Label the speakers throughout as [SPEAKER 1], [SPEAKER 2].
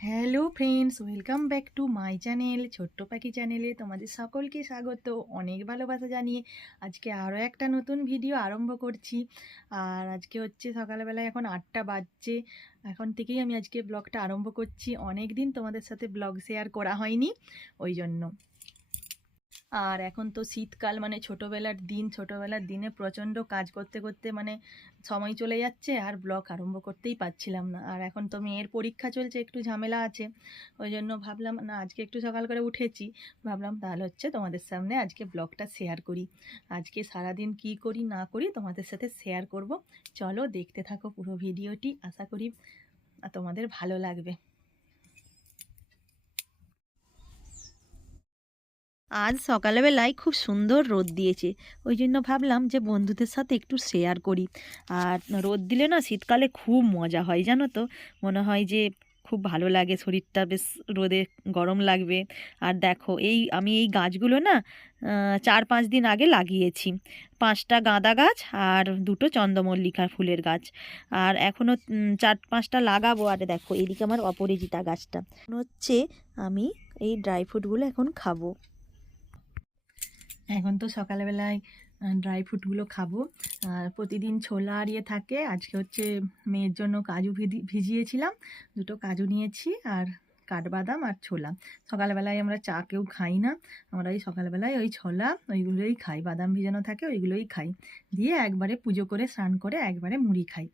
[SPEAKER 1] Hello friends, welcome back to my channel, ছোট্ট পাখি চ্যানেলে তোমাদের সকলকে স্বাগত, অনেক ভালোবাসা জানিয়ে আজকে আরও একটা নতুন ভিডিও আরম্ভ করছি। আর আজকে হচ্ছে সকালবেলায় এখন আটটা বাজছে, এখন থেকেই আমি আজকে ব্লগটা আরম্ভ করছি। অনেক দিন তোমাদের সাথে ব্লগ শেয়ার করা হয়নি, ওই জন্য। আর এখন তো শীতকাল মানে ছোটোবেলার দিন, ছোটোবেলার দিনে প্রচণ্ড কাজ করতে করতে মানে সময় চলে যাচ্ছে আর ব্লগ আরম্ভ করতেই পারছিলাম না। আর এখন তো মেয়ের পরীক্ষা চলছে, একটু ঝামেলা আছে। ওই জন্য ভাবলাম, না, আজকে একটু সকাল করে উঠেছি। ভাবলাম, তাহলে হচ্ছে তোমাদের সামনে আজকে ব্লগটা শেয়ার করি। আজকে সারাদিন কি করি, না করি তোমাদের সাথে শেয়ার করব। চলো দেখতে থাকো পুরো ভিডিওটি, আশা করি তোমাদের ভালো লাগবে। আজ সকালবেলায় খুব সুন্দর রোদ দিয়েছে। ওই জন্য ভাবলাম যে বন্ধুদের সাথে একটু শেয়ার করি। আর রোদ দিলে না শীতকালে খুব মজা হয়, জানো তো? মনে হয় যে খুব ভালো লাগে, শরীরটা বেশ রোদে গরম লাগবে। আর দেখো, এই আমি এই গাছগুলো না চার পাঁচ দিন আগে লাগিয়েছি। পাঁচটা গাঁদা গাছ আর দুটো চন্দ্রমল্লিকা ফুলের গাছ। আর এখনও চার পাঁচটা লাগাবো। আর দেখো, এদিকে আমার অপরাজিতা গাছটা। হচ্ছে আমি এই ড্রাই ফ্রুটগুলো এখন খাব। এখন তো সকালবেলায় ড্রাই ফ্রুটগুলো খাব। আর প্রতিদিন ছোলা আর ইয়ে থাকে। আজকে হচ্ছে মেয়ের জন্য কাজু ভিজি- ভিজিয়েছিলাম। দুটো কাজু নিয়েছি আর কাঠবাদাম আর ছোলা। সকালবেলায় আমরা চা কেউ খাই না। আমরা ওই সকালবেলায় ওই ছোলা, ওইগুলোই খাই। বাদাম ভিজানো থাকে, ওইগুলোই খাই। দিয়ে একবারে পুজো করে, স্নান করে একবারে মুড়ি খাই।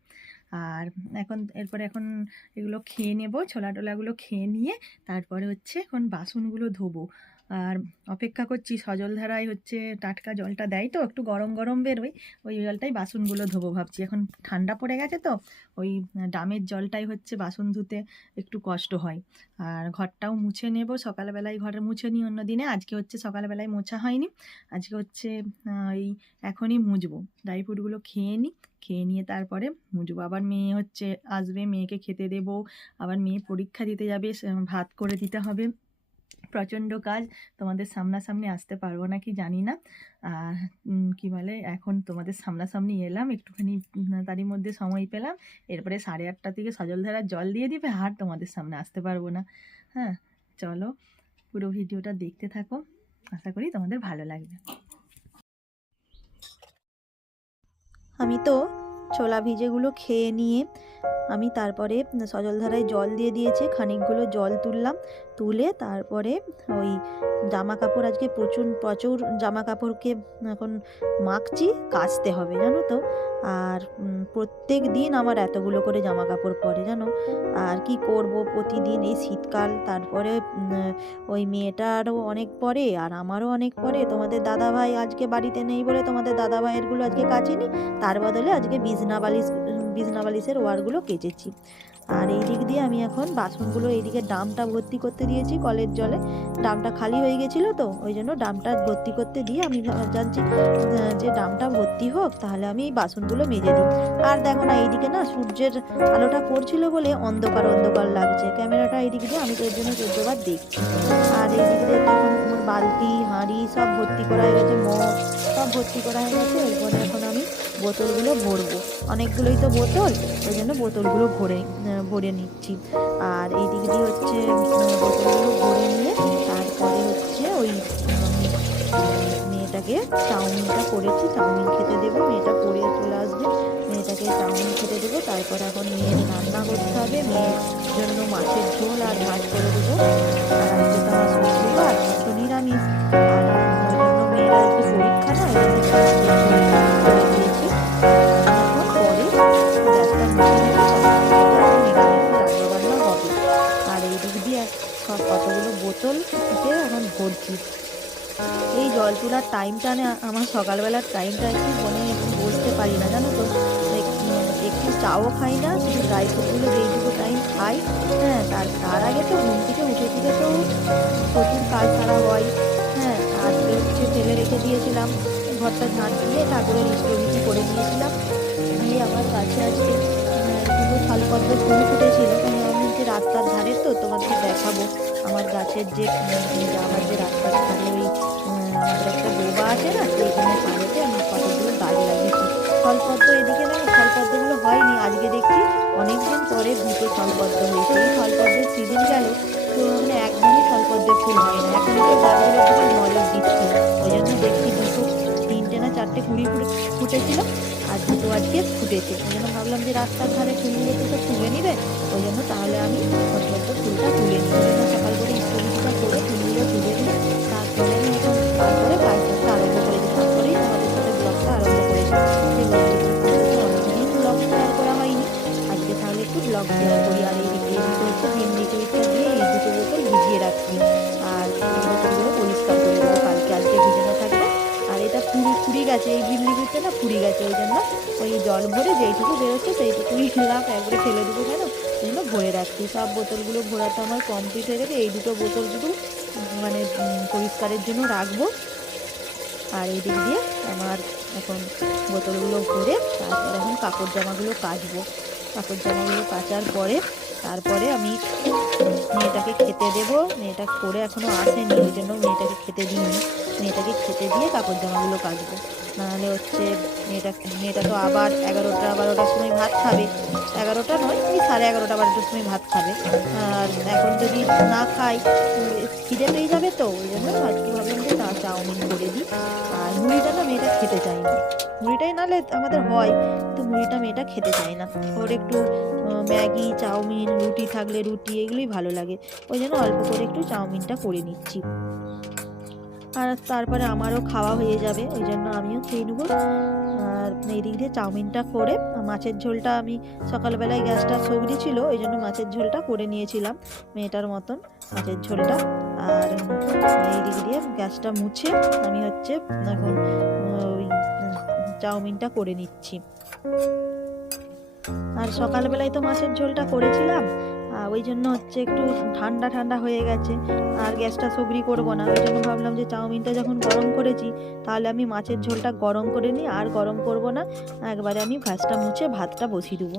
[SPEAKER 1] আর এখন, এরপরে এখন এগুলো খেয়ে নেব। ছোলা টোলাগুলো খেয়ে নিয়ে তারপরে হচ্ছে এখন বাসনগুলো ধোবো। আর অপেক্ষা করছি সজল ধারায় হচ্ছে টাটকা জলটা দেয় তো, একটু গরম গরম বেরোয়, ওই জলটাই বাসনগুলো ধোবো ভাবছি। এখন ঠান্ডা পড়ে গেছে তো, ওই ডামের জলটাই হচ্ছে বাসন ধুতে একটু কষ্ট হয়। আর ঘরটাও মুছে নেব, সকালবেলায় ঘরে মুছে নিই অন্য দিনে, আজকে হচ্ছে সকালবেলায় মোছা হয়নি, আজকে হচ্ছে এই এখনই মুছবো। ড্রাই ফ্রুটগুলো খেয়ে নিই, খেয়ে নিয়ে তারপরে মুজবো আবার মেয়ে হচ্ছে, আসবে, মেয়েকে খেতে দেবো, আবার মেয়ে পরীক্ষা দিতে যাবে ভাত করে দিতে হবে। প্রচণ্ড কাজ তোমাদের সামনাসামনি আসতে পারব না কি জানি না। কি বলে, এখন তোমাদের সামনাসামনি এলাম, একটুখানি তারই মধ্যে সময় পেলাম। এরপরে সাড়ে আটটা থেকে সজলধারার জল দিয়ে দিবে, আর তোমাদের সামনে আসতে পারব না। হ্যাঁ চলো পুরো ভিডিওটা দেখতে থাকো। আশা করি তোমাদের ভালো লাগবে। আমি তো ছোলা ভিজেগুলো খেয়ে নিয়ে আমি তারপরে সজলধারায় জল দিয়ে দিয়েছি, খানিকগুলো জল তুললাম, তুলে তারপরে ওই জামা কাপড় আজকে প্রচুর প্রচুর জামা কাপড়কে এখন মাখছি, কাচতে হবে, জানো তো? আর প্রত্যেক দিন আমার এতগুলো করে জামা কাপড় পরে, জানো? আর কি করব প্রতিদিন এই শীতকাল, তারপরে ওই মেয়েটারও অনেক পরে আর আমারও অনেক পরে, তোমাদের দাদা ভাই আজকে বাড়িতে নেই বলে তোমাদের দাদা ভাইয়েরগুলো আজকে কাচিনি, তার বদলে আজকে বিছনা বালিশ বিছনা বালিশের ওয়ারগুলো কেচেছি। আর এই দিক দিয়ে আমি এখন বাসনগুলো এইদিকে ডামটা ভর্তি করতে দিয়েছি কলের জলে। ডামটা খালি হয়ে গেছিল তো, ওই জন্য ডামটা ভর্তি করতে দিয়ে আমি জানছি যে ডামটা ভর্তি হোক তাহলে আমি এই বাসনগুলো মেজে দিই। আর দেখো না, এইদিকে না সূর্যের আলোটা পড়ছিল বলে অন্ধকার অন্ধকার লাগছে। ক্যামেরাটা এইদিক দিয়ে, আমি তো এর জন্য চোদ্দবার দেখছি। আর এইদিক বালতি, হাঁড়ি সব ভর্তি করা হয়ে গেছে, মগ সব ভর্তি করা হয়ে গেছে। এরপরে বোতলগুলো ভরবো। অনেকগুলোই তো বোতল, ওই জন্য বোতলগুলো ভরে ভরে নিচ্ছি। আর এই দিক দিয়ে হচ্ছে বোতলগুলো ভরে নিয়ে তারপরে হচ্ছে ওই মেয়েটাকে চাউমিনটা করেছি। চাউমিন খেতে দেবো, মেয়েটা করে চলে আসবে। মেয়েটাকে চাউমিন খেতে দেবো, তারপর এখন মেয়ের রান্না করতে হবে। মেয়ের জন্য মাছের ঝোল আর ভাত করে দেবো। আর আজকে তো আমার শুক্রবার নিরামিষ আর ওই জন্য মেয়েরা আজকে পরীক্ষা না ভরছি এই জল তোলার টাইমটা আমার সকালবেলার টাইমটা একটু মনে বসতে পারি না, জানো তো? এক- একটু চাও খাই না, শুধু ড্রাই ফ্রুটগুলো যেইটুকু টাইম খাই হ্যাঁ তার তার আগে তো ঘুম থেকে উঠে থেকে তো প্রচুর কাজ সারা হয় হ্যাঁ আজকে হচ্ছে ফেলে রেখে দিয়েছিলাম, ঘরটা ঝাঁট দিয়ে ঠাকুরের ইষ্টবিধি করে দিয়েছিলাম, দিয়ে আমার গাছের যে আমার যে রাস্তার ধারে ওই আমাদের একটা ডোবা আছে না সেইখানে পাড়েতে আমি কতগুলো গাছ লাগিয়েছি। ফলপদ্ম এদিকে না ফলপদ্মগুলো হয়নি, আজকে দেখছি অনেকদিন পরে দুটো ফলপদ্ম হয়েছে। এই ফলপদ্মের সিজন গেলে ফুল হয় না। এখন তো গাছগুলোর দিকে নজর দিচ্ছি ওই জন্য দেখছি দুটো, তিনটে না চারটে কুড়ি ফুটে- ফুটেছিল, আর দুটো আজকে ফুটেছে। ওই জন্য ভাবলাম যে রাস্তার ধারে ফুলগুলো তো তুলে নিবে, ওই জন্য তাহলে আমি ছোট্ট ফুলটা তুলে নিই। সকাল করে ইস্তুরিটা একটু করি আর এই এদিকে হচ্ছে ভিম লিকুইডটা দিয়ে এই দুটো বোতল ভিজিয়ে রাখছি আর বোতলগুলো পরিষ্কার করে দেবো কালকে আজকে ভিজানো থাকবে আর এটা ফুরি ফুরি গেছে এই ভিম লিকুইডটা না ফুরি গেছে ওই জন্য ওই জল ভরে যেইটুকু বেরোচ্ছে সেইটুকুই লাভ একবারে ফেলে দেবো কেন ওই জন্য ভরে রাখছি সব বোতলগুলো ভরাতে আমার কমপ্লিট হয়ে গেছে এই দুটো বোতল শুধু মানে পরিষ্কারের জন্য রাখব আর এই দিক দিয়ে আমার এখন বোতলগুলো ভরে তারপর এখন কাপড় জামাগুলো কাচবো। কাপড় জামাগুলো কাচার পরে তারপরে আমি মেয়েটাকে খেতে দেবো। মেয়েটা করে এখনও আসেনি, ওই জন্য মেয়েটাকে খেতে দিইনি। মেয়েটাকে খেতে দিয়ে কাপড় জামাগুলো কাচবো। নাহলে হচ্ছে মেয়েটা মেয়েটা তো আবার এগারোটা বারোটার সময় ভাত খাবে। এগারোটা নয়, ওই সাড়ে এগারোটা বারোটার সময় ভাত খাবে। আর এখন যদি না খাই, খিদে পেয়ে যাবে তো, ওই জন্য আজকে ভাবলাম যে চা চাউমিন করে দিই। আর মুড়িটা না মেয়েটা খেতে চায় না মুড়িটাই নাহলে আমাদের হয়, কিন্তু মুড়িটা মেয়েটা খেতে চায় না। ওর একটু ম্যাগি, চাউমিন, রুটি থাকলে রুটি, এগুলোই ভালো লাগে। ওই জন্য অল্প করে একটু চাউমিনটা করে নিচ্ছি। আর তারপরে আমারও খাওয়া হয়ে যাবে, ওই জন্য আমিও খেয়ে নেব। আর এই দিক দিয়ে চাউমিনটা করে মাছের ঝোলটা আমি সকালবেলায় গ্যাসটা সবজি ছিল, ওই জন্য মাছের ঝোলটা করে নিয়েছিলাম, মেয়েটার মতন মাছের ঝোলটা। আর এই দিক দিয়ে গ্যাসটা মুছে আমি হচ্ছে এখন ওই চাউমিনটা করে নিচ্ছি। আর সকালবেলায় তো মাছের ঝোলটা করেছিলাম ওই জন্য হচ্ছে একটু ঠান্ডা ঠান্ডা হয়ে গেছে। আর গ্যাসটা সবরি করব না। ওই জন্য ভাবলাম যে চাউমিনটা যখন গরম করেছি, তাহলে আমি মাছের ঝোলটা গরম করে নিই। আর গরম করব না, একবারে আমি গ্যাসটা মুছে ভাতটা বসিয়ে দেবো।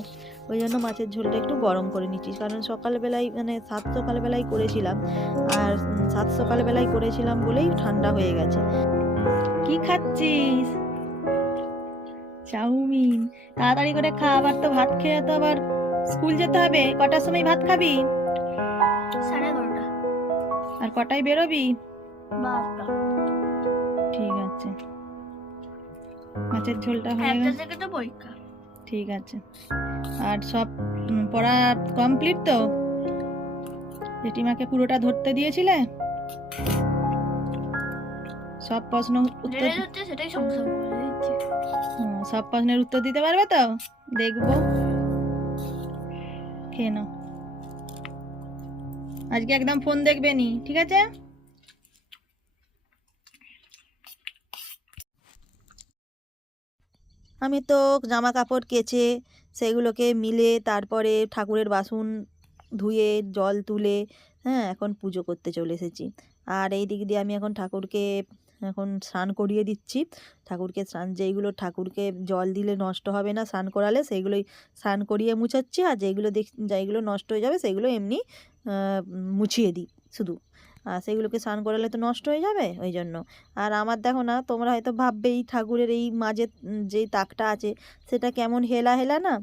[SPEAKER 1] ওই জন্য মাছের ঝোলটা একটু গরম করে নিচ্ছি। কারণ সকালবেলায় মানে সাত সকালবেলায় করেছিলাম। আর সাত সকালবেলায় করেছিলাম বলেই ঠান্ডা হয়ে গেছে। কি খাচ্ছিস? চাউমিন। তাড়াতাড়ি করে খা, আবার তো ভাত খেয়ে তো আবার স্কুল যেতে হবে। কটার সময় ভাত খাবি?
[SPEAKER 2] সাড়ে এগারোটা।
[SPEAKER 1] আর কটায় বেরোবি?
[SPEAKER 2] বারোটা।
[SPEAKER 1] ঠিক আছে। মাছের ঝোলটা হয়ে গেছে।
[SPEAKER 2] থেকে তো পরীক্ষা।
[SPEAKER 1] ঠিক আছে। আর সব পড়া কমপ্লিট তো? জেঠিমাকে পুরোটা ধরতে দিয়েছিলে? সব প্রশ্ন উত্তর
[SPEAKER 2] সেটাই
[SPEAKER 1] সব প্রশ্নের উত্তর দিতে পারবে তো? দেখব। খেয়ে নাও। আজকে একদম ফোন দেখবে নি, ঠিক আছে? আমি তো জামা কাপড় কেচে সেগুলোকে মিলে তারপরে ঠাকুরের বাসন ধুয়ে, জল তুলে হ্যাঁ এখন পুজো করতে চলে এসেছি। আর এই দিক দিয়ে আমি এখন ঠাকুরকে এখন স্নান করিয়ে দিচ্ছি। ঠাকুরকে স্নান, যেইগুলো ঠাকুরকে জল দিলে নষ্ট হবে না স্নান করালে, সেইগুলোই স্নান করিয়ে মুছাচ্ছি। আর যেইগুলো দেখ, যেইগুলো নষ্ট হয়ে যাবে, সেগুলো এমনি মুছিয়ে দিই শুধু। আর সেগুলোকে স্নান করালে তো নষ্ট হয়ে যাবে, ওই জন্য। আর আমার দেখো না, তোমরা হয়তো ভাববেই ঠাকুরের এই মাঝে, যেই তাকটা আছে, সেটা কেমন হেলা হেলা না?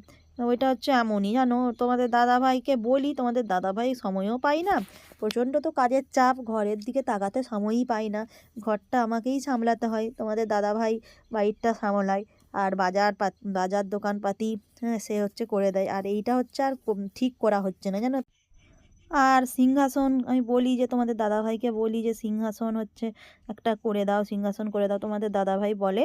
[SPEAKER 1] ওইটা হচ্ছে এমনই, জানো? তোমাদের দাদাভাইকে বলি, তোমাদের দাদাভাই সময়ও পাই না। প্রচণ্ড তো কাজের চাপ, ঘরের দিকে তাকাতে সময়ই পাই না। ঘরটা আমাকেই সামলাতে হয়, তোমাদের দাদাভাই বাইরটা সামলায়। আর বাজার বাজার দোকানপাতি হ্যাঁ সে হচ্ছে করে দেয়। আর এইটা হচ্ছে আর ঠিক করা হচ্ছে না, জানো? আর সিংহাসন আমি বলি যে তোমাদের দাদাভাইকে বলি যে সিংহাসন হচ্ছে একটা করে দাও, সিংহাসন করে দাও, তোমাদের দাদাভাই বলে।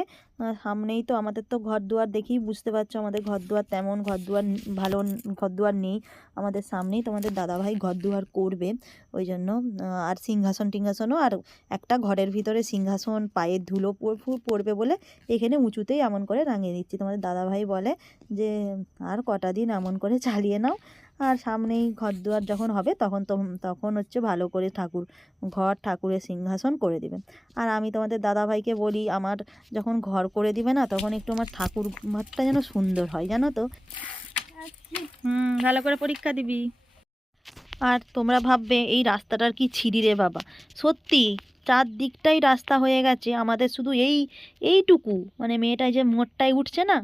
[SPEAKER 1] সামনেই তো আমাদের তো ঘর দুয়ার দেখেই বুঝতে পারছ, আমাদের ঘর দুয়ার তেমন ঘর দুয়ার ভালো ঘর দুয়ার নেই। আমাদের সামনেই তোমাদের দাদাভাই ঘর দুয়ার করবে, ওই জন্য আর সিংহাসন টিংহাসনও, আর একটা ঘরের ভিতরে সিংহাসন পায়ের ধুলো পড়বে বলে এখানে উঁচুতেই এমন করে রাঙিয়ে দিচ্ছি। তোমাদের দাদাভাই বলে যে, আর কটা দিন এমন করে চালিয়ে নাও। আর সামনেই ঘর দুয়ার যখন হবে তখন তো তখন হচ্ছে ভালো করে ঠাকুর ঘর ঠাকুরের সিংহাসন করে দেবেন। আর আমি তোমাদের দাদাভাইকে বলি আমার যখন ঘর করে দিবে না তখন একটু আমার ঠাকুর ঘরটা যেন সুন্দর হয় জানো তো? হুম ভালো করে পরীক্ষা দিবি। আর তোমরা ভাববে এই রাস্তাটার কি ছিঁড়ি রে বাবা? সত্যি চারদিকটাই রাস্তা হয়ে গেছে আমাদের শুধু এই এইটুকু। মানে মেয়েটা যে মোড়টায় উঠছে না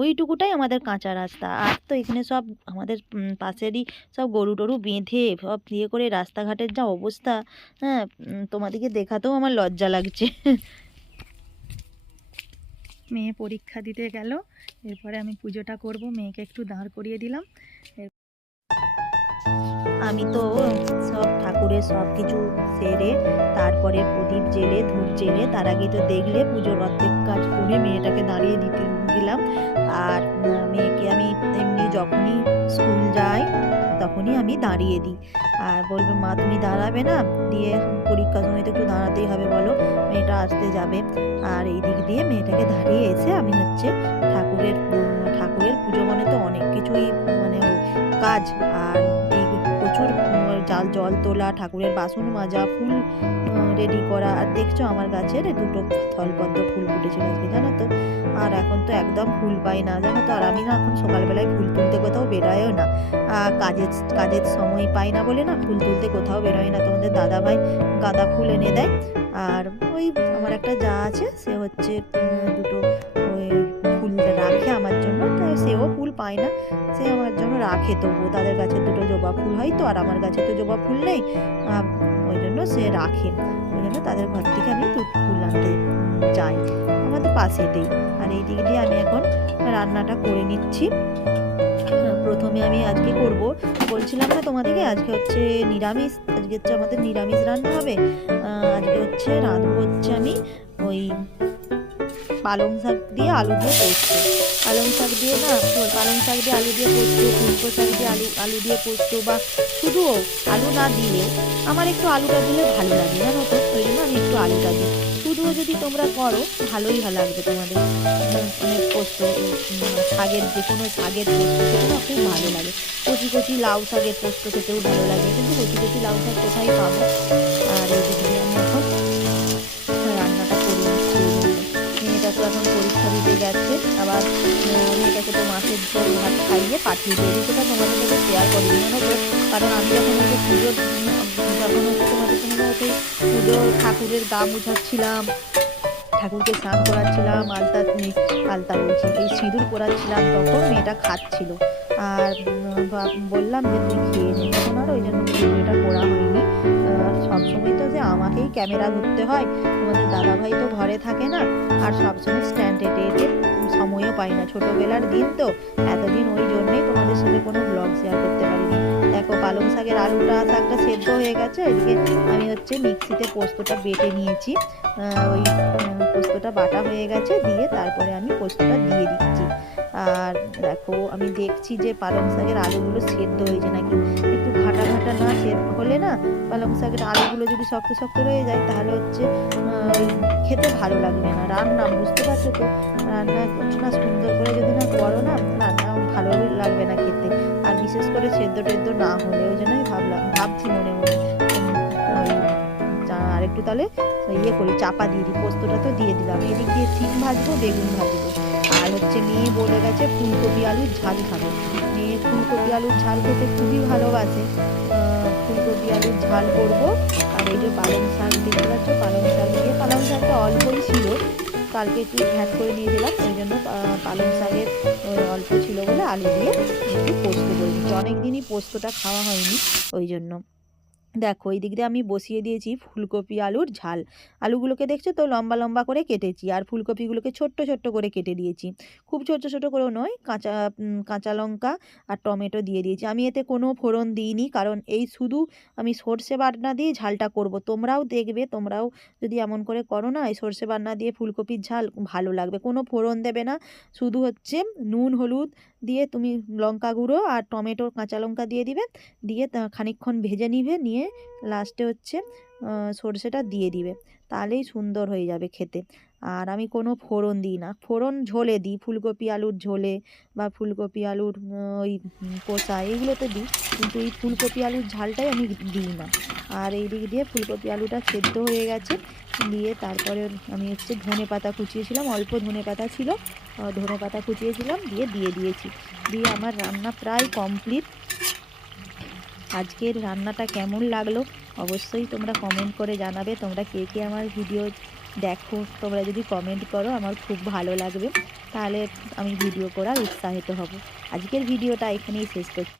[SPEAKER 1] ওইটুকুটাই আমাদের কাঁচা রাস্তা। আর তো এখানে সব আমাদের পাশেরই সব গরু টরু বেঁধে, সব ইয়ে করে রাস্তাঘাটের যা অবস্থা হ্যাঁ তোমাদেরকে দেখাতেও আমার লজ্জা লাগছে। মেয়ে পরীক্ষা দিতে গেল, এরপরে আমি পুজোটা করব, মেয়েকে একটু দাঁড় করিয়ে দিলাম। আমি তো সব ঠাকুরের সব কিছু সেরে, তারপরে প্রদীপ জেলে ধূপ জেলে তার আগে তো দেখলে পুজোর অর্ধেক কাজ করে মেয়েটাকে দাঁড়িয়ে দিতে। দিলাম। আর মেয়েকে আমি এমনি যখনই স্কুল যাই, তখনই আমি দাঁড়িয়ে দিই। আর বলবে, মা, তুমি দাঁড়াবে না? দিয়ে পরীক্ষার সময় তো একটু দাঁড়াতেই হবে, বলো। মেয়েটা আসতে যাবে। আর এই দিক দিয়ে মেয়েটাকে দাঁড়িয়ে এসে আমি হচ্ছে ঠাকুরের ঠাকুরের পুজো মানে তো অনেক কিছুই মানে কাজ। আর এই প্রচুর জাল, জল তোলা, ঠাকুরের বাসন মাজা, ফুল রেডি করা। আর দেখছ আমার গাছের দুটো থলপদ্ম ফুল ফুটেছিল আজকে, জানো তো? আর এখন তো একদম ফুল পাই না, জানো তো? আর আমি না এখন সকালবেলায় ফুল তুলতে কোথাও বেরোয়ও না। কাজের কাজের সময় পাই না বলে না ফুল তুলতে কোথাও বেরোয় না। তোমাদের দাদা ভাই গাঁদা ফুল এনে দেয়। আর ওই আমার একটা যা আছে, সে হচ্ছে দুটো ওই ফুল রাখে আমার জন্য। তা সেও পায় না। সে আমার জন্য রাখে তবুও তাদের কাছে দুটো জবা ফুল হয় তো আর আমার কাছে তো জবা ফুল নেই। ওই জন্য সে রাখে। ওই জন্য তাদের ঘর থেকে আমি ফুল আনতে যাই। আমাদের পাশেতেই আর এই দিক দিয়ে আমি এখন রান্নাটা করে নিচ্ছি। হ্যাঁ, প্রথমে আমি আজকে করব। বলছিলাম না তোমাদেরকে আজকে হচ্ছে নিরামিষ আজকে হচ্ছে আমাদের নিরামিষ রান্না হবে। আজকে হচ্ছে রাঁধবো হচ্ছে আমি ওই পালং শাক দিয়ে আলু দিয়ে পোস্ত পালং শাক দিয়ে না পালং শাক দিয়ে আলু দিয়ে পোস্ত কুলকো শাক দিয়ে আলু আলু দিয়ে পোস্ত বা শুধুও আলু না দিলেও আমার একটু আলুটা দিলে ভালো লাগে, জানো তো? ওই জন্য আমি একটু আলুটা দিই। শুধুও যদি তোমরা করো, ভালোই ভালো লাগবে তোমাদের। মানে পোস্ত শাকের যে কোনো শাকের পোস্ত না খুব ভালো লাগে। কচি কচি লাউ শাকের পোস্ত খেতেও ভালো লাগে, কিন্তু কচি কচি লাউ শাক কোথায় পাবো? আর এই এখন পরীক্ষা দিতে গেছে আবার আহ, মেয়েটাকে তো মাছের ঝোল ভাত খাইয়ে পাঠিয়ে দিয়েছি। সেটা তোমাদের সাথে শেয়ার করিনি জানো তো? কারণ আমি যখন যে পুজোর যখন হচ্ছে তোমাদের সঙ্গে হচ্ছে পুজো ঠাকুরের গা মুছাচ্ছিলাম ঠাকুরকে স্নান করাচ্ছিলাম আলতা আলতা বলছি এই সিঁদুর করাচ্ছিলাম তখন মেয়েটা খাচ্ছিল। আর বললাম যে তুই খেয়ে নে তখন আর ওই জন্য ভিডিওটা করা হয়নি। আর সবসময় তো যে আমাকেই ক্যামেরা ধরতে হয়, তোমাদের দাদাভাই তো ঘরে থাকে না, আর সবসময় স্ট্যান্ড এটে সময়ও পাই না। ছোটোবেলার দিন তো এতদিন ওই জন্যই তোমাদের সাথে কোনো ব্লগ শেয়ার করতে পারিনি। দেখো, পালং শাকের আলুটা শাকটা সেদ্ধ হয়ে গেছে, এদিকে আমি হচ্ছে মিক্সিতে পোস্তটা বেটে নিয়েছি। ওই পোস্তটা বাটা হয়ে গেছে, দিয়ে তারপরে আমি পোস্তটা দিয়ে দিচ্ছি। আর দেখো, আমি দেখছি যে পালং শাকের আলুগুলো সেদ্ধ হয়েছে নাকি। ঘাটা না হলে না পালং শাকের আলুগুলো যদি শক্ত শক্ত রয়ে যায়, তাহলে হচ্ছে খেতে ভালো লাগবে না। রান্না, বুঝতে পারছ তো? রান্না না সুন্দর করে যদি না করো না রান্না ভালো লাগবে না খেতে। আর বিশেষ করে সেদ্ধ টেদ্ধ না হলে, ওই জন্যই ভাবলাম, ভাবছি মনে মনে। আর একটু তাহলে ইয়ে করি, চাপা দিয়ে দিই, পোস্তটা তো দিয়ে দিলাম। এদিক দিয়ে সিম ভাজবো, বেগুন ভাজবো। হচ্ছে মেয়ে বলে গেছে ফুলকপি আলুর ঝাল খাবে। মেয়ে ফুলকপি আলুর ঝাল খেতে খুবই ভালোবাসে। ফুলকপি আলুর ঝাল করব। আর এই যে পালং শাক দেখতে পাচ্ছ, পালং শাক দিয়ে, পালং শাকটা অল্পই ছিল। কালকে একটু ঘ্যাট করে নিয়ে দিলাম ওই জন্য পালং শাকের অল্প ছিল বলে আলু দিয়ে একটু পোস্ত করে দিচ্ছি। অনেক দিনই পোস্তটা খাওয়া হয়নি, ওই জন্য। দেখো, এই দিক দিয়ে আমি বসিয়ে দিয়েছি ফুলকপি, আলুর ঝাল। আলুগুলোকে দেখছ তো লম্বা লম্বা করে কেটেছি আর ফুলকপিগুলোকে ছোট্ট ছোট্ট করে কেটে দিয়েছি। খুব ছোট ছোট করেও নয়, কাঁচা কাঁচা লঙ্কা আর টমেটো দিয়ে দিয়েছি। আমি এতে কোনো ফোড়ন দিইনি কারণ এই শুধু আমি সর্ষে বাটনা দিয়ে ঝালটা করব। তোমরাও দেখবে, তোমরাও যদি এমন করে করো না, এই সর্ষে বাটনা দিয়ে ফুলকপির ঝাল ভালো লাগবে। কোনো ফোড়ন দেবে না, শুধু হচ্ছে নুন, হলুদ দিয়ে তুমি লঙ্কা গুঁড়ো আর টমেটো, কাঁচা লঙ্কা দিয়ে দিবে, দিয়ে খানিকক্ষণ ভেজে নিবে, নিয়ে লাস্টে হচ্ছে সর্ষেটা দিয়ে দিবে। তাহলেই সুন্দর হয়ে যাবে খেতে। আর আমি কোনো ফোড়ন দিই না। ফোড়ন ঝোলে দিই, ফুলকপি আলুর ঝোলে বা ফুলকপি আলুর ওই কষা এগুলোতে দিই। কিন্তু এই ফুলকপি আলুর ঝালটাই আমি দিই না। আর এই দিক দিয়ে ফুলকপি আলুটা সেদ্ধ হয়ে গেছে। দিয়ে তারপরে আমি হচ্ছে ধনে পাতা কুচিয়েছিলাম। অল্প ধনে পাতা ছিল। ধনে পাতা কুচিয়েছিলাম। দিয়ে দিয়ে দিয়েছি। দিয়ে আমার রান্না প্রায় কমপ্লিট আজকের রান্নাটা কেমন লাগল অবশ্যই তোমরা কমেন্ট করে জানাবে। তোমরা কে কে আমার ভিডিও দেখো, তোমরা যদি কমেন্ট করো আমার খুব ভালো লাগবে। তাহলে আমি ভিডিও করার উৎসাহিত হব। আজকের ভিডিওটা এখানেই শেষ করছি।